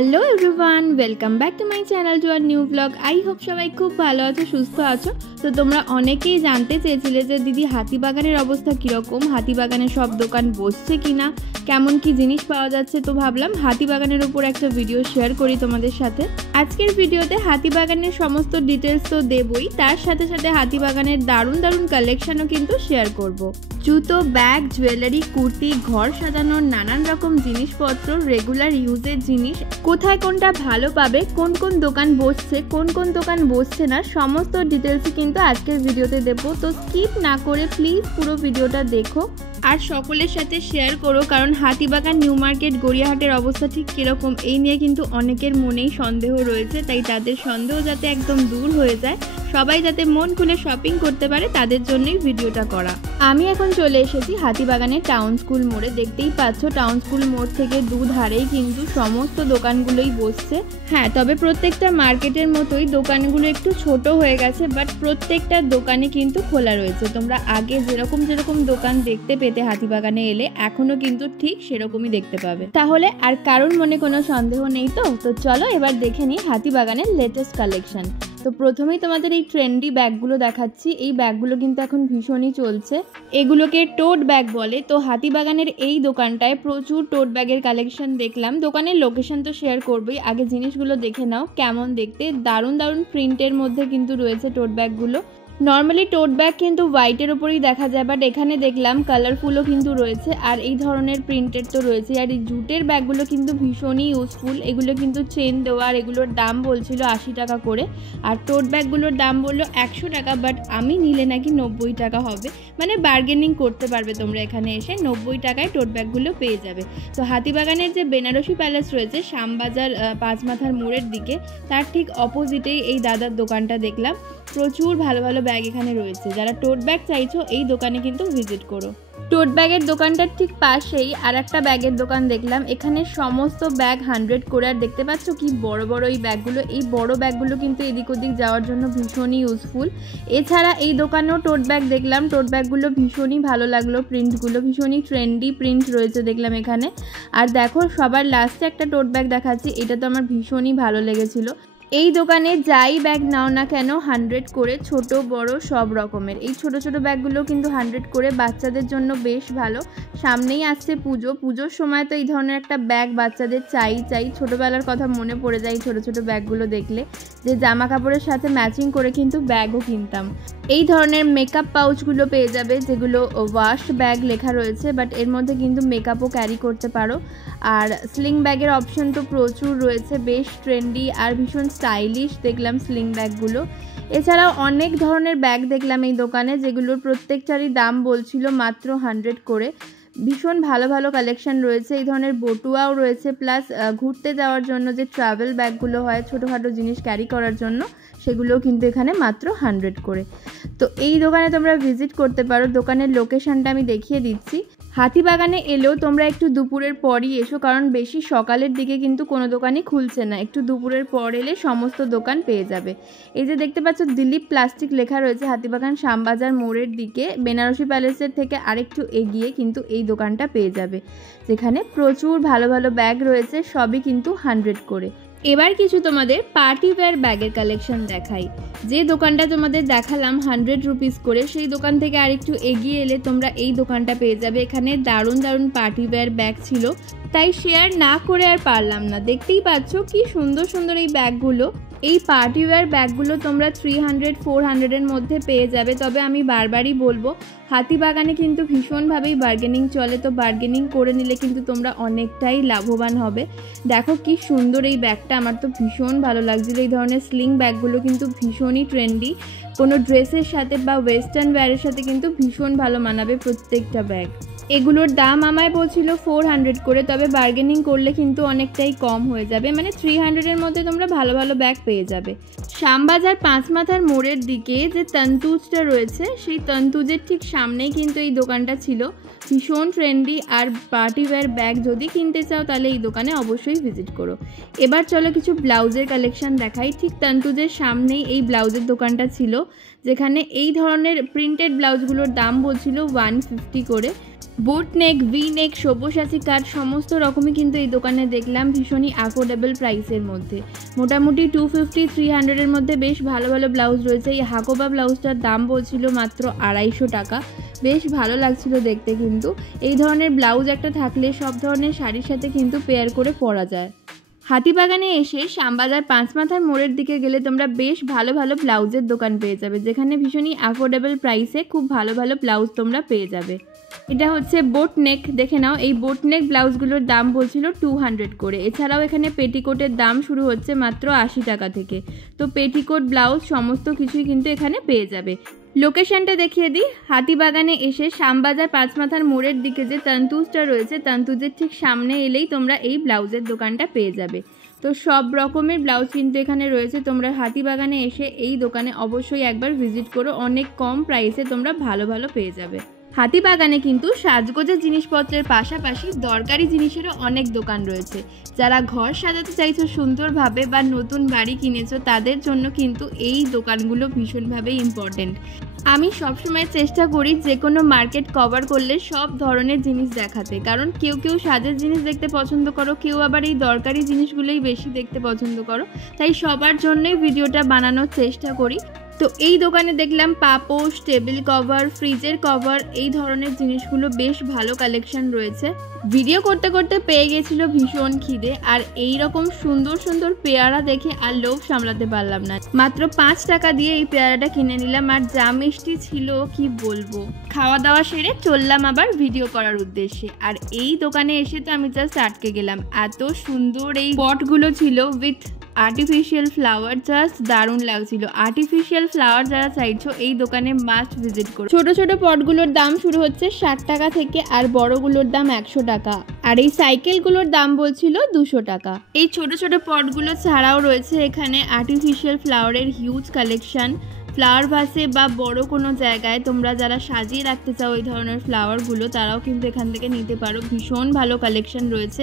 Hello everyone, welcome back to my channel to our new blog. I hope সবাই খুব ভালো আছো, সুস্থ আছো। তো তোমরা অনেকেই জানতে চেয়েছিলে যে দিদি হাতিবাগানের অবস্থা কীরকম, হাতিবাগানে সব দোকান বসছে কিনা, কেমন কি জিনিস পাওয়া যাচ্ছে। তো ভাবলাম হাতিবাগানের উপর একটা ভিডিও শেয়ার করি তোমাদের সাথে। আজকের ভিডিওতে হাতিবাগানের সমস্ত ডিটেলস তো দেবই, তার সাথে সাথে হাতিবাগানের দারুণ দারুণ কালেকশনও কিন্তু শেয়ার করব। জুতো, ব্যাগ, জুয়েলারি, কুর্তি, ঘর সাজানোর নানান রকম জিনিসপত্র, রেগুলার ইউজের জিনিস, কোথায় কোনটা ভালো পাবে, কোন কোন দোকান বসছে, কোন কোন দোকান বসছে না, সমস্ত ডিটেলসই কিন্তু আজকের ভিডিওতে দেবো। তো স্কিপ না করে প্লিজ পুরো ভিডিওটা দেখো আর সকলের সাথে শেয়ার করো, কারণ হাতিবাগান নিউ মার্কেট গড়িয়াহাটের অবস্থা ঠিক কীরকম এই নিয়ে কিন্তু অনেকের মনেই সন্দেহ রয়েছে। তাই তাদের সন্দেহ যাতে একদম দূর হয়ে যায়, সবাই যাতে মন খুলে শপিং করতে পারে, তাদের জন্যই ভিডিওটা করা। আমি এখন চলে এসেছি হাতিবাগানের টাউন স্কুল মোড়ে। দেখতেই পাচ্ছ টাউন স্কুল মোড় থেকে দুধারেই কিন্তু সমস্ত দোকানগুলোই বসছে। হ্যাঁ, তবে প্রত্যেকটা মার্কেটের মতোই দোকানগুলো একটু ছোট হয়ে গেছে, বাট প্রত্যেকটা দোকানে কিন্তু খোলা রয়েছে। তোমরা আগে যেরকম দোকান দেখতে পেতে হাতিবাগানে এলে, এখনো কিন্তু ঠিক সেরকমই দেখতে পাবে। তাহলে আর কারোর মনে কোনো সন্দেহ নেই তো চলো এবার দেখে নিই হাতিবাগানের লেটেস্ট কালেকশন। তো প্রথমেই তোমাদের এই ট্রেন্ডি ব্যাগগুলো দেখাচ্ছি। এই ব্যাগগুলো কিন্তু এখন ভীষণই চলছে, এগুলোকে টোট ব্যাগ বলে। তো হাতিবাগানের এই দোকানটায় প্রচুর টোট ব্যাগের কালেকশন দেখলাম। দোকানের লোকেশন তো শেয়ার করবোই, আগে জিনিসগুলো দেখে নাও কেমন দেখতে। দারুণ দারুণ প্রিন্টের মধ্যে কিন্তু রয়েছে টোট ব্যাগগুলো। নর্মালি টোট ব্যাগ কিন্তু হোয়াইটের ওপরেই দেখা যায়, বাট এখানে দেখলাম কালারফুলও কিন্তু রয়েছে, আর এই ধরনের প্রিন্টেড তো রয়েছে। আর এই জুটের ব্যাগগুলো কিন্তু ভীষণই ইউজফুল। এগুলো কিন্তু চেন দেওয়া, আর এগুলোর দাম বলছিল 80 টাকা করে, আর টোট ব্যাগগুলোর দাম বললো 100 টাকা, বাট আমি নিলে নাকি 90 টাকা হবে। মানে বার্গেনিং করতে পারবে তোমরা এখানে এসে, 90 টাকায় টোট ব্যাগগুলো পেয়ে যাবে। তো হাতিবাগানের যে বেনারসি প্যালেস রয়েছে শ্যামবাজার পাঁচমাথার মোড়ের দিকে, তার ঠিক অপোজিটেই এই দাদার দোকানটা দেখলাম। প্রচুর ভালো ভালো ব্যাগ এখানে রয়েছে। যারা টোট ব্যাগ চাইছো এই দোকানে কিন্তু ভিজিট করো। টোট ব্যাগের দোকানটার ঠিক পাশেই আর একটা ব্যাগের দোকান দেখলাম। এখানে সমস্ত ব্যাগ 100 করে। আর দেখতে পাচ্ছ কি বড় বড় এই ব্যাগগুলো, এই বড় ব্যাগগুলো কিন্তু এদিক ওদিক যাওয়ার জন্য ভীষণই ইউজফুল। এছাড়া এই দোকানেও টোট ব্যাগ দেখলাম। টোট ব্যাগগুলো ভীষণই ভালো লাগলো, প্রিন্টগুলো ভীষণই ট্রেন্ডি প্রিন্ট রয়েছে দেখলাম এখানে। আর দেখো সবার লাস্টে একটা টোট ব্যাগ দেখাচ্ছি, এটা তো আমার ভীষণই ভালো লেগেছিলো। এই দোকানে যাই ব্যাগ নাও না কেন 100 করে, ছোট বড় সব রকমের। এই ছোট ছোট ব্যাগগুলো কিন্তু 100 করে, বাচ্চাদের জন্য বেশ ভালো। সামনেই আসছে পুজো, পুজোর সময় তো এই ধরনের একটা ব্যাগ বাচ্চাদের চাই। ছোটোবেলার কথা মনে পড়ে যায় ছোট ছোট ব্যাগগুলো দেখলে, যে জামা কাপড়ের সাথে ম্যাচিং করে কিন্তু ব্যাগও কিনতাম। এই ধরনের মেকআপ পাউচগুলো পেয়ে যাবে, যেগুলো ওয়াশ ব্যাগ লেখা রয়েছে, বাট এর মধ্যে কিন্তু মেকআপও ক্যারি করতে পারো। আর স্লিং ব্যাগের অপশন তো প্রচুর রয়েছে, বেশ ট্রেন্ডি আর ভীষণ স্টাইলিশ দেখলাম স্লিং ব্যাগগুলো। এছাড়াও অনেক ধরনের ব্যাগ দেখলাম এই দোকানে, যেগুলোর প্রত্যেকটারই দাম বলছিল মাত্র 100 করে। ভীষণ ভালো ভালো কালেকশন রয়েছে। এই ধরনের বটুয়াও রয়েছে, প্লাস ঘুরতে যাওয়ার জন্য যে ট্রাভেল ব্যাগগুলো হয় ছোটোখাটো জিনিস ক্যারি করার জন্য, সেগুলোও কিন্তু এখানে মাত্র 100 করে। তো এই দোকানে তোমরা ভিজিট করতে পারো। দোকানের লোকেশনটা আমি দেখিয়ে দিচ্ছি। হাতিবাগানে এলেও তোমরা একটু দুপুরের পরই এসো, কারণ বেশি সকালের দিকে কিন্তু কোনো দোকানই খুলছে না। একটু দুপুরের পর এলে সমস্ত দোকান পেয়ে যাবে। এই যে দেখতে পাচ্ছ দিলীপ প্লাস্টিক লেখা রয়েছে হাতিবাগান শ্যামবাজার মোড়ের দিকে, বেনারসি প্যালেসের থেকে আরেকটু এগিয়ে কিন্তু এই দোকানটা পেয়ে যাবে, যেখানে প্রচুর ভালো ভালো ব্যাগ রয়েছে, সবই কিন্তু 100 করে। এবার কিছু তোমাদের পার্টি ওয়্যার ব্যাগের কালেকশন দেখাই। যে দোকানটা তোমাদের দেখালাম 100 রুপিস করে, সেই দোকান থেকে আরেকটু এগিয়ে এলে তোমরা এই দোকানটা পেয়ে যাবে। এখানে দারুণ দারুণ পার্টি ওয়্যার ব্যাগ ছিল, তাই শেয়ার না করে আর পারলাম না। দেখতেই পাচ্ছ কি সুন্দর সুন্দর এই ব্যাগগুলো। এই পার্টি ওয়্যার ব্যাগগুলো তোমরা 300-400 মধ্যে পেয়ে যাবে। তবে আমি বারবারই বলবো, হাতিবাগানে কিন্তু ভীষণভাবেই বার্গেনিং চলে। তো বার্গেনিং করে নিলে কিন্তু তোমরা অনেকটাই লাভবান হবে। দেখো কি সুন্দর এই ব্যাগটা, আমার তো ভীষণ ভালো লাগছিল। এই ধরনের স্লিং ব্যাগগুলো কিন্তু ভীষণই ট্রেন্ডি, কোনো ড্রেসের সাথে বা ওয়েস্টার্ন ওয়্যারের সাথে কিন্তু ভীষণ ভালো মানাবে প্রত্যেকটা ব্যাগ। এগুলোর দাম আমায় বলছিল 400 করে, তবে বার্গেনিং করলে কিন্তু অনেকটাই কম হয়ে যাবে, মানে 300-এর মধ্যে তোমরা ভালো ভালো ব্যাগ পেয়ে যাবে। শ্যামবাজার পাঁচমাথার মোড়ের দিকে যে তন্তুজটা রয়েছে, সেই তন্তুজের ঠিক সামনেই কিন্তু এই দোকানটা ছিল। ভীষণ ট্রেন্ডি আর পার্টি ওয়্যার ব্যাগ যদি কিনতে চাও তাহলে এই দোকানে অবশ্যই ভিজিট করো। এবার চলো কিছু ব্লাউজের কালেকশন দেখাই। ঠিক তন্তুজের সামনেই এই ব্লাউজের দোকানটা ছিল। যেখানে এই ধরনের প্রিন্টেড ব্লাউজগুলোর দাম বলছিল 150 করে। বোট নেক, ভি নেক, সব্যসাচী কাট সমস্ত রকমই কিন্তু এই দোকানে দেখলাম ভীষণই অ্যাফোর্ডেবল প্রাইসের মধ্যে। মোটামুটি 250-300-এর মধ্যে বেশ ভালো ভালো ব্লাউজ রয়েছে। এই হাকোবা ব্লাউজটার দাম বলছিল মাত্র 250 টাকা। বেশ ভালো লাগছিল দেখতে, কিন্তু এই ধরনের ব্লাউজ একটা থাকলে সব ধরনের শাড়ির সাথে কিন্তু পেয়ার করে পরা যায়। হাতিবাগানে এসে শ্যামবাজার পাঁচমাথার মোড়ের দিকে গেলে তোমরা বেশ ভালো ভালো ব্লাউজের দোকান পেয়ে যাবে, যেখানে ভীষণই অ্যাফোর্ডেবল প্রাইসে খুব ভালো ভালো ব্লাউজ তোমরা পেয়ে যাবে। এটা হচ্ছে বোট নেক, দেখে নাও। এই বোট নেক ব্লাউজগুলোর দাম বলছিল 200 করে। এছাড়াও এখানে পেটিকোটের দাম শুরু হচ্ছে মাত্র 80 টাকা থেকে। তো পেটিকোট, ব্লাউজ সমস্ত কিছুই কিন্তু এখানে পেয়ে যাবে। লোকেশনটা দেখিয়ে দিই, হাতিবাগানে এসে শ্যামবাজার পাঁচমাথার মোড়ের দিকে যে তন্তুজটা রয়েছে, তন্তুজের ঠিক সামনে এলেই তোমরা এই ব্লাউজের দোকানটা পেয়ে যাবে। তো সব রকমের ব্লাউজ কিন্তু এখানে রয়েছে। তোমরা হাতিবাগানে এসে এই দোকানে অবশ্যই একবার ভিজিট করো, অনেক কম প্রাইসে তোমরা ভালো ভালো পেয়ে যাবে। হাতিবাগানে কিন্তু সাজগোজের জিনিসপত্রের পাশাপাশি দরকারি জিনিসেরও অনেক দোকান রয়েছে। যারা ঘর সাজাতে চাইছো সুন্দরভাবে বা নতুন বাড়ি কিনেছো, তাদের জন্য কিন্তু এই দোকানগুলো ভীষণভাবে ইম্পর্টেন্ট। আমি সবসময় চেষ্টা করি যে কোনো মার্কেট কভার করলে সব ধরনের জিনিস দেখাতে, কারণ কেউ কেউ সাজের জিনিস দেখতে পছন্দ করো, কেউ আবার এই দরকারি জিনিসগুলোই বেশি দেখতে পছন্দ করো। তাই সবার জন্যই ভিডিওটা বানানোর চেষ্টা করি। তো এই দোকানে দেখলাম পাপোশ, টেবিল কভার, ফ্রিজের কভার, এই ধরনের জিনিসগুলো বেশ ভালো কালেকশন রয়েছে। ভিডিও করতে করতে পেয়ে গেছিল ভীষণ খিদে, আর এই রকম সুন্দর সুন্দর পেয়ারা দেখে আর লোভ সামলাতে পারলাম না। মাত্র 5 টাকা দিয়ে এই পেয়ারাটা কিনে নিলাম, আর যা মিষ্টি ছিল কি বলবো। খাওয়া দাওয়া সেরে চললাম আবার ভিডিও করার উদ্দেশ্যে। আর এই দোকানে এসে তো আমি জাস্ট আটকে গেলাম, এত সুন্দর এই পটগুলো ছিল উইথ আর্টিফিশিয়াল ফ্লাওয়ার, জাস্ট দারুণ লাগছিল। আর্টিফিশিয়াল ফ্লাওয়ার যারা চাইছো এই দোকানে মাস্ট ভিজিট করো। ছোট ছোট পটগুলোর দাম শুরু হচ্ছে 60 টাকা থেকে, আর বড়গুলোর দাম 100 টাকা। আর এই সাইকেলগুলোর দাম বলছিল 200 টাকা। এই ছোট ছোট পটগুলো ছাড়াও রয়েছে এখানে আর্টিফিশিয়াল ফ্লাওয়ারের হিউজ কালেকশন। ফ্লাওয়ার ভাসে বা বড় কোনো জায়গায় তোমরা যারা সাজিয়ে রাখতে চাও এই ধরনের ফ্লাওয়ারগুলো, তারাও কিন্তু এখান থেকে নিতে পারো। ভীষণ ভালো কালেকশন রয়েছে,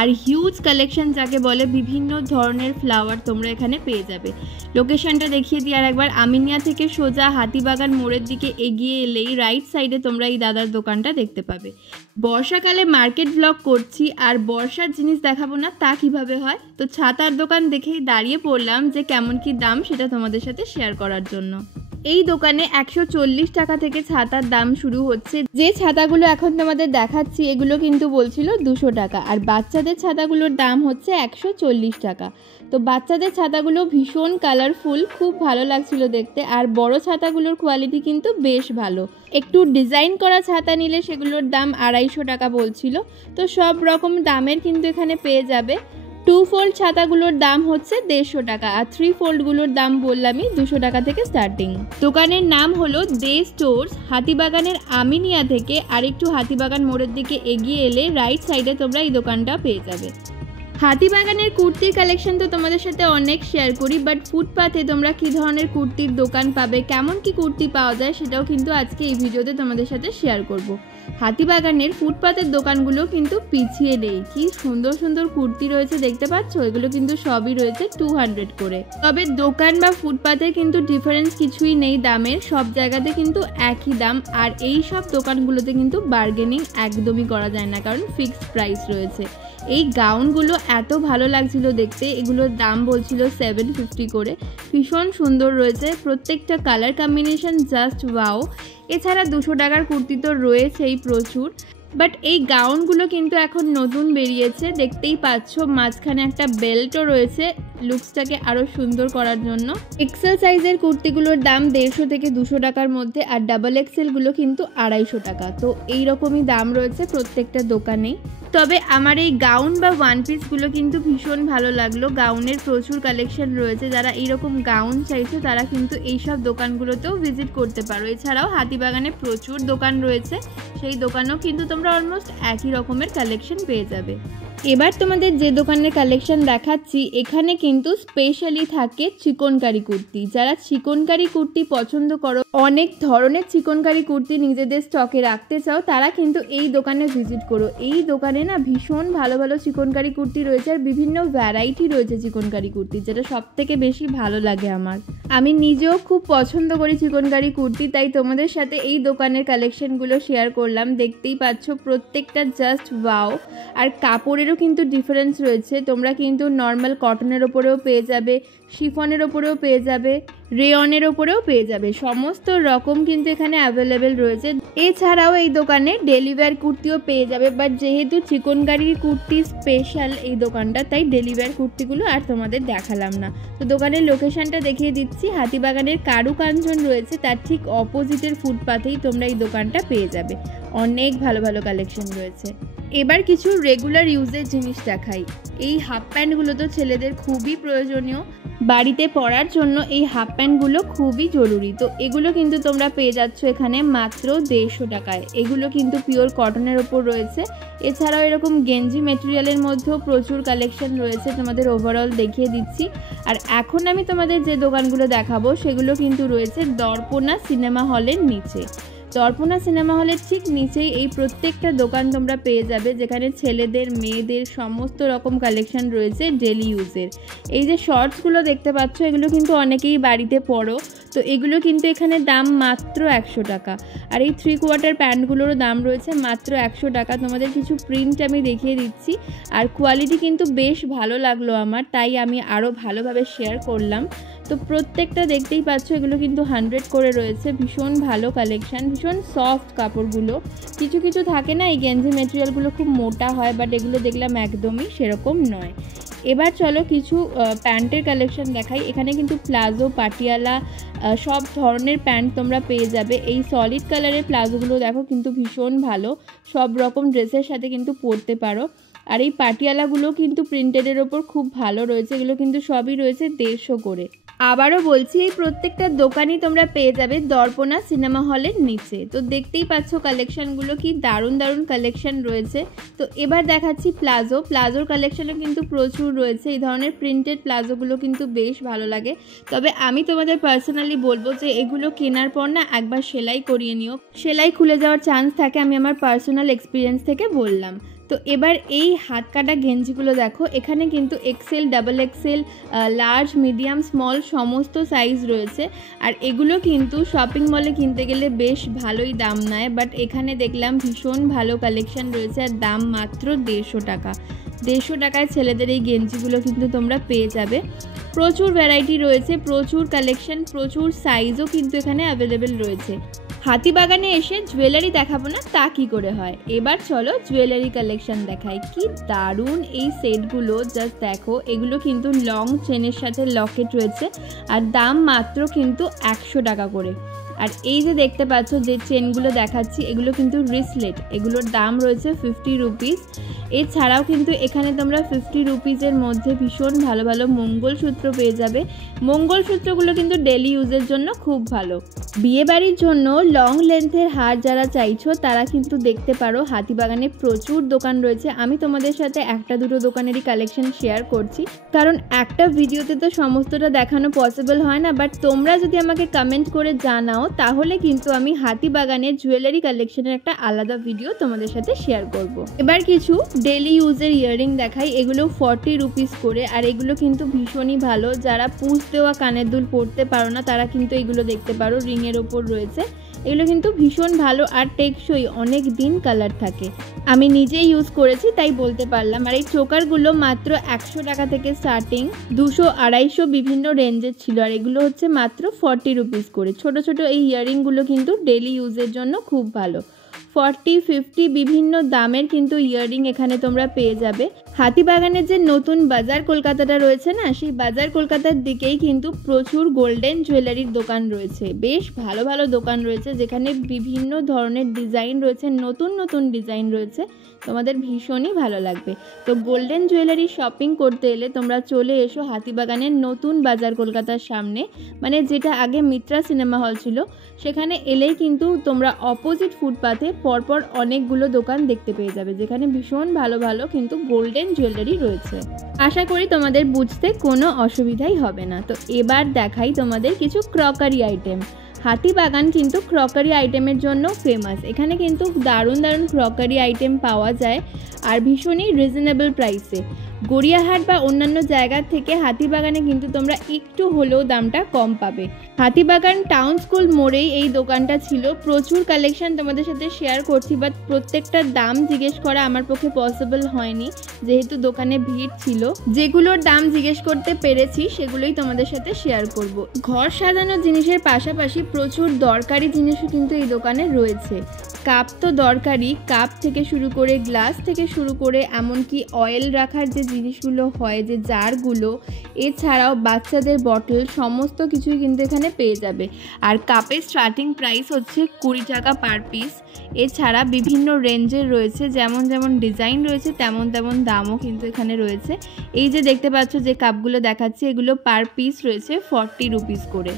আর হিউজ কালেকশন যাকে বলে, বিভিন্ন ধরনের ফ্লাওয়ার তোমরা এখানে পেয়ে যাবে। লোকেশনটা দেখিয়ে দিই আর একবার, আমিনিয়া থেকে সোজা হাতিবাগান মোড়ের দিকে এগিয়ে এলেই রাইট সাইডে তোমরা এই দাদার দোকানটা দেখতে পাবে। বর্ষাকালে মার্কেট ব্লগ করছি, আর বর্ষার জিনিস দেখাবো না তা কিভাবে হয়? তো ছাতার দোকান দেখেই দাঁড়িয়ে পড়লাম যে কেমন কি দাম সেটা তোমাদের সাথে শেয়ার করার জন্য। এই দোকানে 140 টাকা থেকে ছাতার দাম শুরু হচ্ছে। যে ছাতাগুলো এখন তোমাদের দেখাচ্ছি এগুলো কিন্তু বলছিল 200 টাকা, আর বাচ্চাদের ছাতাগুলোর দাম হচ্ছে 140 টাকা। তো বাচ্চাদের ছাতাগুলো ভীষণ কালারফুল, খুব ভালো লাগছিল দেখতে, আর বড় ছাতাগুলোর কোয়ালিটি কিন্তু বেশ ভালো। একটু ডিজাইন করা ছাতা নিলে সেগুলোর দাম 250 টাকা বলছিল। তো সব রকম দামের কিন্তু এখানে পেয়ে যাবে। 2 ফোল্ড ছাতাগুলোর দাম হচ্ছে 150 টাকা, আর 3 ফোল্ডগুলোর দাম বললামই 200 টাকা থেকে স্টার্টিং। দোকানের নাম হলো দে স্টোর্স, হাতিবাগানের আমিনিয়া থেকে আরেকটু হাতিবাগান মোড়ের দিকে এগিয়ে এলে রাইট সাইডে তোমরা এই দোকানটা পেয়ে যাবে। হাতিবাগানের কুর্তির কালেকশন তো তোমাদের সাথে অনেক শেয়ার করি, বাট ফুটপাথে তোমরা কি ধরনের কুর্তির দোকান পাবে, কেমন কি কুর্তি পাওয়া যায়, সেটাও কিন্তু আজকে এই ভিডিওতে তোমাদের সাথে শেয়ার করব। হাতিবাগানের ফুটপাথের দোকানগুলো কিন্তু পিছিয়ে নেই, কি সুন্দর সুন্দর কুর্তি রয়েছে দেখতে পাচ্ছ। এগুলো কিন্তু সবই রয়েছে 200 করে। তবে দোকান বা ফুটপাথের কিন্তু ডিফারেন্স কিছুই নেই দামের, সব জায়গাতে কিন্তু একই দাম। আর এই সব দোকানগুলোতে কিন্তু বার্গেনিং একদমই করা যায় না, কারণ ফিক্সড প্রাইস রয়েছে। এই গাউনগুলো এত ভালো লাগছিল দেখতে, এগুলোর দাম বলছিল 750 করে। ভীষণ সুন্দর রয়েছে, প্রত্যেকটা কালার কম্বিনেশন জাস্ট ওয়াও। এছাড়া 200 টাকার কুর্তি তো রয়েছেই প্রচুর, বাট এই গাউনগুলো কিন্তু এখন নতুন বেরিয়েছে, দেখতেই পাচ্ছ। মাঝখানে একটা বেল্টও রয়েছে লুকসটাকে আরও সুন্দর করার জন্য। এক্সেল সাইজের কুর্তিগুলোর দাম 150 থেকে 200 টাকার মধ্যে, আর ডাবল এক্সেলগুলো কিন্তু 250 টাকা। তো এইরকমই দাম রয়েছে প্রত্যেকটা দোকানেই। তবে আমার এই গাউন বা ওয়ান পিসগুলো কিন্তু ভীষণ ভালো লাগলো। গাউনের প্রচুর কালেকশন রয়েছে, যারা এইরকম গাউন চাইছে তারা কিন্তু এইসব দোকানগুলোতেও ভিজিট করতে পারো। এছাড়াও হাতিবাগানে প্রচুর দোকান রয়েছে, সেই দোকানেও কিন্তু তোমরা অলমোস্ট একই রকমের কালেকশন পেয়ে যাবে। এবার তোমাদের যে দোকানের কালেকশন দেখাচ্ছি, এখানে কিন্তু স্পেশালি থাকে চিকনকারি কুর্তি। যারা চিকনকারি কুর্তি পছন্দ করো, অনেক ধরনের চিকনকারি কুর্তি নিজেদের স্টকে রাখতে চাও, তারা কিন্তু এই দোকানে ভিজিট করো। এই দোকানের না ভীষণ ভালো ভালো চিকনকারি কুর্তি রয়েছে, আর বিভিন্ন ভ্যারাইটি রয়েছে চিকনকারি কুর্তি, যেটা সব থেকে বেশি ভালো লাগে আমার। আমি নিজেও খুব পছন্দ করি চিকনকারি কুর্তি, তাই তোমাদের সাথে এই দোকানের কালেকশনগুলো শেয়ার করলাম। দেখতেই পাচ্ছ প্রত্যেকটা জাস্ট ওয়াও। আর কাপড়েরও কিন্তু ডিফারেন্স রয়েছে, তোমরা কিন্তু নর্মাল কটনের ওপরেও পেয়ে যাবে, শিফনের ওপরেও পেয়ে যাবে, রেয়নের ওপরেও পেয়ে যাবে, সমস্ত রকম কিন্তু এখানে অ্যাভেলেবেল রয়েছে। এছাড়াও এই দোকানে ডেলিওয়্যার কুর্তিও পেয়ে যাবে, বাট যেহেতু চিকনকারি কুর্তি স্পেশাল এই দোকানটা, তাই ডেলিওয়্যার কুর্তিগুলো আর তোমাদের দেখালাম না। তো দোকানের লোকেশনটা দেখিয়ে দিচ্ছি। হাতিবাগানের কারুকাঞ্চন রয়েছে, তার ঠিক অপোজিটের ফুটপাথেই তোমরা এই দোকানটা পেয়ে যাবে। অনেক ভালো ভালো কালেকশন রয়েছে। এবার কিছু রেগুলার ইউজের জিনিস দেখাই। এই হাফ প্যান্টগুলো তো ছেলেদের খুবই প্রয়োজনীয়, বাড়িতে পরার জন্য এই হাফ প্যান্টগুলো খুবই জরুরি। তো এগুলো কিন্তু তোমরা পেয়ে যাচ্ছ এখানে মাত্র 150 টাকায়। এগুলো কিন্তু পিওর কটনের ওপর রয়েছে। এছাড়াও এরকম গেঞ্জি মেটেরিয়ালের মধ্যেও প্রচুর কালেকশন রয়েছে, তোমাদের ওভারঅল দেখিয়ে দিচ্ছি। আর এখন আমি তোমাদের যে দোকানগুলো দেখাবো সেগুলো কিন্তু রয়েছে দর্পণা সিনেমা হলের নিচে। দর্পণা সিনেমা হলের ঠিক নিচেই এই প্রত্যেকটা দোকান তোমরা পেয়ে যাবে, যেখানে ছেলেদের মেয়েদের সমস্ত রকম কালেকশন রয়েছে ডেলি ইউজের। এই যে শর্টসগুলো দেখতে পাচ্ছ, এগুলো কিন্তু অনেকেই বাড়িতে পরো, তো এগুলো কিন্তু এখানে দাম মাত্র 100 টাকা। আর এই 3/4 প্যান্টগুলোরও দাম রয়েছে মাত্র 100 টাকা। তোমাদের কিছু প্রিন্ট আমি দেখিয়ে দিচ্ছি, আর কোয়ালিটি কিন্তু বেশ ভালো লাগলো আমার, তাই আমি আরও ভালোভাবে শেয়ার করলাম। তো প্রত্যেকটা দেখতেই পাচ্ছ এগুলো কিন্তু 100 করে রয়েছে। ভীষণ ভালো কালেকশান, ভীষণ সফট কাপড়গুলো। কিছু কিছু থাকে না এই গেঞ্জি মেটেরিয়ালগুলো খুব মোটা হয়, বাট এগুলো দেখলাম একদমই সেরকম নয়। এবার চলো কিছু প্যান্টের কালেকশন দেখাই। এখানে কিন্তু প্লাজো, পাটিয়ালা সব ধরনের প্যান্ট তোমরা পেয়ে যাবে। এই সলিড কালারের প্লাজোগুলো দেখো কিন্তু ভীষণ ভালো, সব রকম ড্রেসের সাথে কিন্তু পরতে পারো। আর এই পাটিয়ালাগুলো কিন্তু প্রিন্টেডের ওপর খুব ভালো রয়েছে, এগুলো কিন্তু সবই রয়েছে 150 করে। আবারও বলছি, এই প্রত্যেকটা দোকানই তোমরা পেয়ে যাবে দর্পণা সিনেমা হলের নিচে। তো দেখতেই পাচ্ছ কালেকশানগুলো কি দারুণ দারুণ কালেকশান রয়েছে। তো এবার দেখাচ্ছি প্লাজোর কালেকশানও কিন্তু প্রচুর রয়েছে। এই ধরনের প্রিন্টেড প্লাজোগুলো কিন্তু বেশ ভালো লাগে। তবে আমি তোমাদের পার্সোনালি বলবো যে এগুলো কেনার পর না একবার সেলাই করিয়ে নিও, সেলাই খুলে যাওয়ার চান্স থাকে, আমি আমার পার্সোনাল এক্সপিরিয়েন্স থেকে বললাম। তো এবার এই হাত কাটা গেঞ্জিগুলো দেখো, এখানে কিন্তু XL, double XL, large, medium, small সমস্ত সাইজ রয়েছে। আর এগুলো কিন্তু শপিং মলে কিনতে গেলে বেশ ভালোই দাম নেয়, বাট এখানে দেখলাম ভীষণ ভালো কালেকশন রয়েছে, আর দাম মাত্র 150 টাকা। 150 টাকায় ছেলেদের এই গেঞ্জিগুলো কিন্তু তোমরা পেয়ে যাবে। প্রচুর ভ্যারাইটি রয়েছে, প্রচুর কালেকশন, প্রচুর সাইজও কিন্তু এখানে অ্যাভেলেবেল রয়েছে। হাতিবাগানে এসে জুয়েলারি দেখাবো না তা কি করে হয়। এবার চলো জুয়েলারি কালেকশন দেখাই। কি দারুণ এই সেটগুলো, জাস্ট দেখো। এগুলো কিন্তু লং চেনের সাথে লকেট রয়েছে, আর দাম মাত্র কিন্তু 100 টাকা করে। আর এই যে দেখতে পাচ্ছ যে চেনগুলো দেখাচ্ছি, এগুলো কিন্তু রিসলেট, এগুলোর দাম রয়েছে 50 রুপিস। এছাড়াও কিন্তু এখানে তোমরা 50 রুপিসের মধ্যে ভীষণ ভালো ভালো মঙ্গলসূত্র পেয়ে যাবে। মঙ্গলসূত্রগুলো কিন্তু ডেলি ইউজের জন্য খুব ভালো। বিয়েবাড়ির জন্য লং লেন্থের হার যারা চাইছো তারা কিন্তু দেখতে পারো, হাতিবাগানে প্রচুর দোকান রয়েছে। আমি তোমাদের সাথে একটা দুটো দোকানেরই কালেকশন শেয়ার করছি, কারণ একটা ভিডিওতে তো সমস্তটা দেখানো পসিবল হয় না। বাট তোমরা যদি আমাকে কমেন্ট করে জানাও তাহলে কিন্তু আমি হাতিবাগানের জুয়েলারি কালেকশনের একটা আলাদা ভিডিও তোমাদের সাথে শেয়ার করব। এবার কিছু ডেলি ইউজের ইয়াররিং দেখাই। এগুলো 40 রুপিস করে, আর এগুলো কিন্তু ভীষণই ভালো। যারা পুঁজ দেওয়া কানের দুল পরতে পারো না তারা কিন্তু এগুলো দেখতে পারো, রিংয়ের ওপর রয়েছে। এগুলো কিন্তু ভীষণ ভালো আর টেকসই, অনেক দিন কালার থাকে। আমি নিজেই ইউজ করেছি তাই বলতে পারলাম। আর এই চোকারগুলো মাত্র 100 টাকা থেকে স্টার্টিং, 200, 250 বিভিন্ন রেঞ্জের ছিল। আর এগুলো হচ্ছে মাত্র 40 রুপিস করে। ছোট ছোট এই ইয়াররিংগুলো কিন্তু ডেলি ইউজের জন্য খুব ভালো। 40, 50 বিভিন্ন দামের কিন্তু ইয়াররিং এখানে তোমরা পেয়ে যাবে। হাতিবাগানের যে নতুন বাজার কলকাতাটা রয়েছে না, সেই বাজার কলকাতার দিকেই কিন্তু প্রচুর গোল্ডেন জুয়েলারির দোকান রয়েছে। বেশ ভালো ভালো দোকান রয়েছে, যেখানে বিভিন্ন ধরনের ডিজাইন রয়েছে, নতুন নতুন ডিজাইন রয়েছে, তোমাদের ভীষণই ভালো লাগবে। তো গোল্ডেন জুয়েলারি শপিং করতে এলে তোমরা চলে এসো হাতিবাগানের নতুন বাজার কলকাতার সামনে, মানে যেটা আগে মিত্রা সিনেমা হল ছিল, সেখানে এলেই কিন্তু তোমরা অপোজিট ফুটপাথে পরপর অনেকগুলো দোকান দেখতে পেয়ে যাবে, যেখানে ভীষণ ভালো ভালো কিন্তু গোল্ডেন জুয়েলারি রয়েছে। আশা করি তোমাদের বুঝতে কোনো অসুবিধাই হবে না। তো এবার দেখাই তোমাদের কিছু ক্রকারি আইটেম। হাতিবাগান কিন্তু ক্রকারি আইটেমের জন্য ফেমাস। এখানে কিন্তু দারুণ দারুণ ক্রকারি আইটেম পাওয়া যায় আর ভীষণই রিজনেবল প্রাইসে। গড়িয়াহাট বা অন্যান্য জায়গার থেকে হাতিবাগানে কিন্তু তোমরা একটু হলেও দামটা কম পাবে। হাতিবাগান টাউন স্কুল মোড়েই এই দোকানটা ছিল। প্রচুর কালেকশন তোমাদের সাথে শেয়ার করছি, বাট প্রত্যেকটার দাম জিজ্ঞেস করা আমার পক্ষে পসিবল হয়নি, যেহেতু দোকানে ভিড় ছিল। যেগুলোর দাম জিজ্ঞেস করতে পেরেছি সেগুলোই তোমাদের সাথে শেয়ার করব। ঘর সাজানোর জিনিসের পাশাপাশি প্রচুর দরকারি জিনিসও কিন্তু এই দোকানে রয়েছে। কাপ তো দরকারি, কাপ থেকে শুরু করে গ্লাস থেকে শুরু করে এমনকি অয়েল রাখার যে জিনিসগুলো হয়, যে জারগুলো, এছাড়াও বাচ্চাদের বটল, সমস্ত কিছুই কিন্তু এখানে পেয়ে যাবে। আর কাপের স্টার্টিং প্রাইস হচ্ছে 20 টাকা পার পিস। এছাড়া বিভিন্ন রেঞ্জের রয়েছে, যেমন যেমন ডিজাইন রয়েছে তেমন তেমন দামও কিন্তু এখানে রয়েছে। এই যে দেখতে পাচ্ছ যে কাপগুলো দেখাচ্ছি, এগুলো পার পিস রয়েছে 40 রুপিস করে।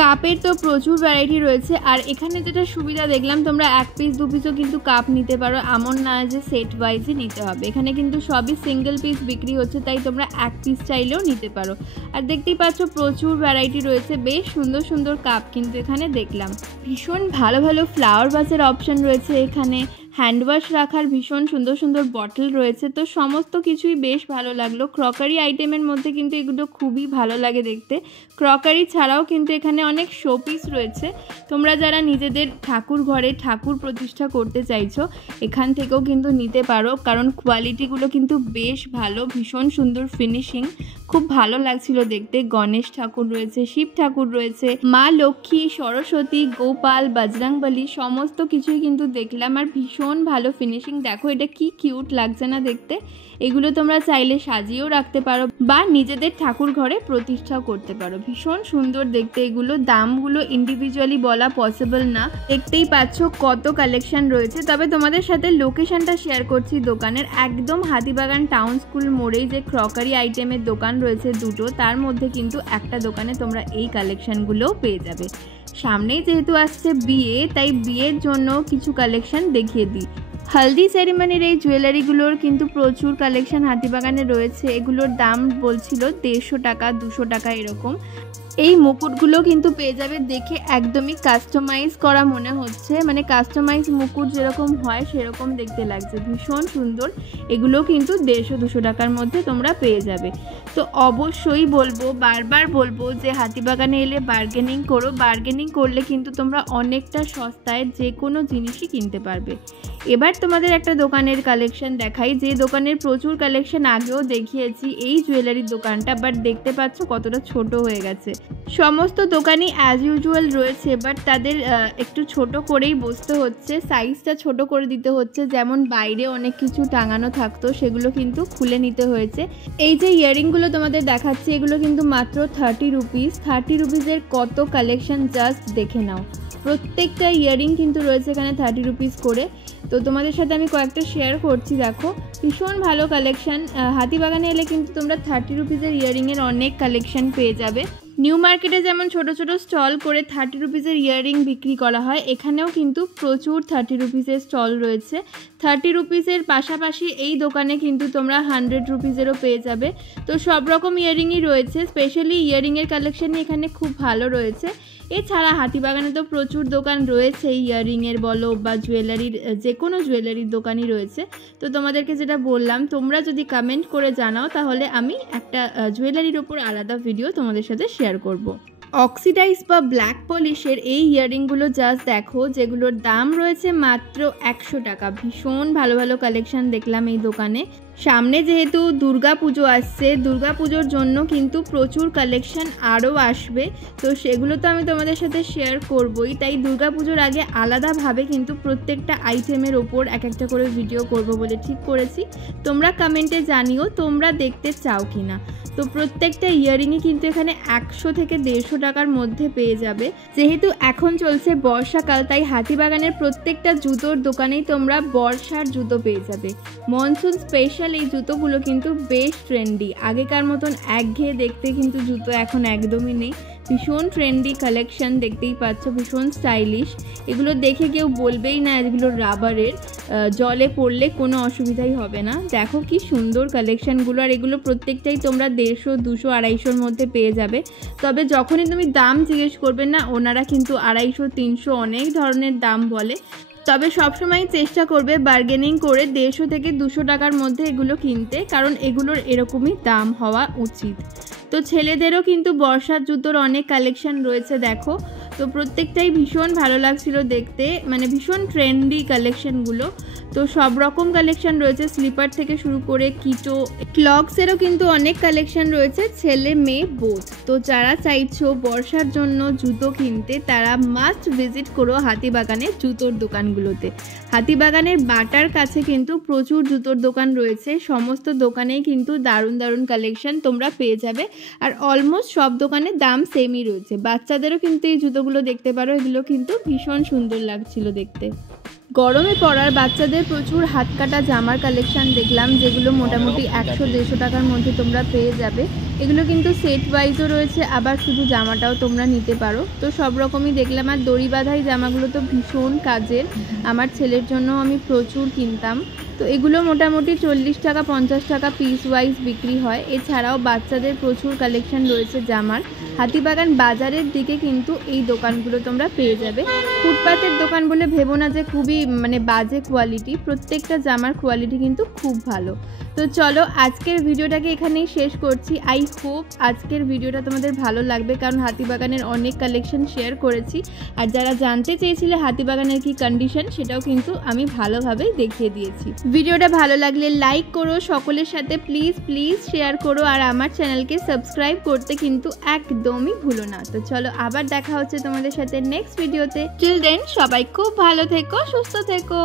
কাপের তো প্রচুর ভ্যারাইটি রয়েছে। আর এখানে যেটা সুবিধা দেখলাম, তোমরা 1 পিস 2 পিসও কিন্তু কাপ নিতে পারো, এমন না যে সেট ওয়াইজই নিতে হবে। এখানে কিন্তু সবই সিঙ্গেল পিস বিক্রি হচ্ছে, তাই তোমরা 1 পিস চাইলেও নিতে পারো। আর দেখতেই পাচ্ছ প্রচুর ভ্যারাইটি রয়েছে, বেশ সুন্দর সুন্দর কাপ কিন্তু এখানে দেখলাম। ভীষণ ভালো ভালো ফ্লাওয়ার ভাসের অপশন রয়েছে এখানে, হ্যান্ড ওয়াশ রাখার ভীষণ সুন্দর সুন্দর বটল রয়েছে। তো সমস্ত কিছুই বেশ ভালো লাগলো। ক্রকারি আইটেমের মধ্যে কিন্তু এগুলো খুবই ভালো লাগে দেখতে। ক্রকারি ছাড়াও কিন্তু এখানে অনেক শোপিস রয়েছে। তোমরা যারা নিজেদের ঠাকুর ঘরে ঠাকুর প্রতিষ্ঠা করতে চাইছো, এখান থেকেও কিন্তু নিতে পারো, কারণ কোয়ালিটিগুলো কিন্তু বেশ ভালো, ভীষণ সুন্দর ফিনিশিং, খুব ভালো লাগছিল দেখতে। গণেশ ঠাকুর রয়েছে, শিব ঠাকুর রয়েছে, মা লক্ষ্মী, সরস্বতী, গোপাল, বজরংবলী, সমস্ত কিছুই কিন্তু দেখলাম। আর ভীষণ ভালো ফিনিশিং, দেখো এটা কি কিউট লাগছে না দেখতে। এগুলো তোমরা চাইলে সাজিয়েও রাখতে পারো বা নিজেদের ঠাকুর ঘরে প্রতিষ্ঠাও করতে পারো। ভীষণ সুন্দর দেখতে এগুলো। দামগুলো ইন্ডিভিজুয়ালি বলা পসিবল না, দেখতেই পাচ্ছ কত কালেকশন রয়েছে। তবে তোমাদের সাথে লোকেশনটা শেয়ার করছি দোকানের। একদম হাতিবাগান টাউন স্কুল মোড়েই যে ক্রকারি আইটেমের দোকান রয়েছে দুটো, তার মধ্যে কিন্তু একটা দোকানে তোমরা এই কালেকশনগুলোও পেয়ে যাবে। সামনেই যেহেতু আসছে বিয়ে, তাই বিয়ের জন্য কিছু কালেকশন দেখিয়ে দিই। হলদি সেরিমনির এই জুয়েলারিগুলোর কিন্তু প্রচুর কালেকশন হাতিবাগানে রয়েছে। এগুলোর দাম বলছিল 150 টাকা, 200 টাকা এরকম। এই মুকুটগুলো কিন্তু পেয়ে যাবে, দেখে একদমই কাস্টমাইজ করা মনে হচ্ছে, মানে কাস্টমাইজ মুকুট যেরকম হয় সেরকম দেখতে লাগছে, ভীষণ সুন্দর। এগুলো কিন্তু 150-200 টাকার মধ্যে তোমরা পেয়ে যাবে। তো অবশ্যই বলবো, বারবার বলবো যে হাতিবাগানে এলে বার্গেনিং করো। বার্গেনিং করলে কিন্তু তোমরা অনেকটা সস্তায় যে কোনো জিনিসই কিনতে পারবে। এবার তোমাদের একটা দোকানের কালেকশন দেখাই, যে দোকানের প্রচুর কালেকশন আগেও দেখিয়েছি, এই জুয়েলারির দোকানটা, বাট দেখতে পাচ্ছ কতটা ছোট হয়ে গেছে। সমস্ত দোকানই অ্যাজ ইউজুয়াল রয়েছে, বাট তাদের একটু ছোট করেই বসতে হচ্ছে, সাইজটা ছোট করে দিতে হচ্ছে। যেমন বাইরে অনেক কিছু টাঙানো থাকতো, সেগুলো কিন্তু খুলে নিতে হয়েছে। এই যে ইয়াররিংগুলো তোমাদের দেখাচ্ছি, এগুলো কিন্তু মাত্র 30 রুপিস। 30 রুপিসের কত কালেকশন জাস্ট দেখে নাও। প্রত্যেকটা ইয়াররিং কিন্তু রয়েছে এখানে 30 রুপিস করে। তো তোমাদের সাথে আমি কয়েকটা শেয়ার করছি, দেখো ভীষণ ভালো কালেকশন। হাতিবাগানে এলে কিন্তু তোমরা 30 রুপিসের ইয়াররিংয়ের অনেক কালেকশন পেয়ে যাবে। নিউ মার্কেটে যেমন ছোট ছোট স্টল করে 30 রুপিসের ইয়াররিং বিক্রি করা হয়, এখানেও কিন্তু প্রচুর 30 রুপিসের স্টল রয়েছে। 30 রুপিসের পাশাপাশি এই দোকানে কিন্তু তোমরা 100 রুপিসেরও পেয়ে যাবে। তো সব রকম ইয়াররিংই রয়েছে, স্পেশালি ইয়াররিংয়ের কালেকশনই এখানে খুব ভালো রয়েছে। এছাড়া হাতিবাগানে তো প্রচুর দোকান রয়েছে, ইয়াররিংয়ের বলো বা জুয়েলারির, যে কোনো জুয়েলারির দোকানই রয়েছে। তো তোমাদেরকে যেটা বললাম, তোমরা যদি কমেন্ট করে জানাও তাহলে আমি একটা জুয়েলারির ওপর আলাদা ভিডিও তোমাদের সাথে শেয়ার করব। অক্সিডাইজ বা ব্ল্যাক পলিশের এই ইয়াররিংগুলো জাস্ট দেখো, যেগুলোর দাম রয়েছে মাত্র 100 টাকা। ভীষণ ভালো ভালো কালেকশন দেখলাম এই দোকানে। সামনে যেহেতু দুর্গা পুজো আসছে, দুর্গা পুজোর জন্য কিন্তু প্রচুর কালেকশন আরও আসবে, তো সেগুলো তো আমি তোমাদের সাথে শেয়ার করবই। তাই দুর্গা পুজোর আগে আলাদাভাবে কিন্তু প্রত্যেকটা আইটেমের ওপর এক একটা করে ভিডিও করব বলে ঠিক করেছি। তোমরা কমেন্টে জানিও তোমরা দেখতে চাও কি না। তো প্রত্যেকটা ইয়াররিংই কিন্তু এখানে 100 থেকে 150 টাকার মধ্যে পেয়ে যাবে। যেহেতু এখন চলছে বর্ষাকাল, তাই হাতিবাগানের প্রত্যেকটা জুতোর দোকানেই তোমরা বর্ষার জুতো পেয়ে যাবে। মনসুন স্পেশাল এই জুতোগুলো কিন্তু বেশ ট্রেন্ডি। আগেকার মতন একঘেয়ে দেখতে কিন্তু জুতো এখন একদমই নেই। ভীষণ ট্রেন্ডি কালেকশন, দেখতেই পাচ্ছ ভীষণ স্টাইলিশ। এগুলো দেখে কেউ বলবেই না এগুলো রাবারের, জলে পড়লে কোনো অসুবিধাই হবে না। দেখো কি সুন্দর কালেকশানগুলো, আর এগুলো প্রত্যেকটাই তোমরা 150, 200, 250 মধ্যে পেয়ে যাবে। তবে যখনই তুমি দাম জিজ্ঞেস করবে না, ওনারা কিন্তু 250, 300 অনেক ধরনের দাম বলে। তবে সবসময় চেষ্টা করবে বার্গেনিং করে 150 থেকে 200 টাকার মধ্যে এগুলো কিনতে, কারণ এগুলোর এরকমই দাম হওয়া উচিত। তো ছেলেদেরও কিন্তু বর্ষার জুতোর অনেক কালেকশান রয়েছে দেখো। তো প্রত্যেকটাই ভীষণ ভালো লাগছিল দেখতে, মানে ভীষণ ট্রেন্ডি কালেকশানগুলো। তো সব রকম কালেকশান রয়েছে, স্লিপার থেকে শুরু করে কিটো, ক্লগসেরও কিন্তু অনেক কালেকশান রয়েছে, ছেলে মেয়ে বোথ। তো যারা চাইছো বর্ষার জন্য জুতো কিনতে, তারা মাস্ট ভিজিট করো হাতিবাগানের জুতোর দোকানগুলোতে। হাতিবাগানের বাটার কাছে কিন্তু প্রচুর জুতোর দোকান রয়েছে, সমস্ত দোকানেই কিন্তু দারুণ দারুণ কালেকশান তোমরা পেয়ে যাবে। আর অলমোস্ট সব দোকানের দাম সেমই রয়েছে। বাচ্চাদেরও কিন্তু এই জুতোগুলো দেখতে পারো, এগুলো কিন্তু ভীষণ সুন্দর লাগছিল দেখতে। গরমে পড়ার বাচ্চাদের প্রচুর হাত কাটা জামার কালেকশান দেখলাম, যেগুলো মোটামুটি 100-150 টাকার মধ্যে তোমরা পেয়ে যাবে। এগুলো কিন্তু সেট ওয়াইজও রয়েছে, আবার শুধু জামাটাও তোমরা নিতে পারো। তো সব রকমই দেখলাম। আর দড়ি বাঁধাই জামাগুলো তো ভীষণ কাজের, আমার ছেলের জন্য আমি প্রচুর কিনতাম। তো এগুলো মোটামুটি 40 টাকা 50 টাকা পিস ওয়াইজ বিক্রি হয়। এছাড়াও বাচ্চাদের প্রচুর কালেকশান রয়েছে জামার। হাতিবাগান বাজারের দিকে কিন্তু এই দোকানগুলো তোমরা পেয়ে যাবে। ফুটপাতের দোকান বলে ভেবো না যে খুবই বাজে কোয়ালিটি, প্রত্যেকটা জামার কোয়ালিটি কিন্তু খুব ভালো। তো চলো আজকের ভিডিওটাকে এখানেই শেষ করছি। আই হোপ আজকের ভিডিওটা তোমাদের ভালো লাগবে, কারণ হাতিবাগানের অনেক কালেকশন শেয়ার করেছি। আর যারা জানতে চেয়েছিলে হাতিবাগানের কি কন্ডিশন, সেটাও কিন্তু আমি ভালোভাবে দেখিয়ে দিয়েছি। ভিডিওটা ভালো লাগলে লাইক করো, সকলের সাথে প্লিজ প্লিজ শেয়ার করো, আর আমার চ্যানেলকে সাবস্ক্রাইব করতে কিন্তু একদমই ভুলো না। তো চলো আবার দেখা হচ্ছে তোমাদের সাথে নেক্সট ভিডিওতে। টিল দেন সবাই খুব ভালো থেকো, সুস্থ থেকো।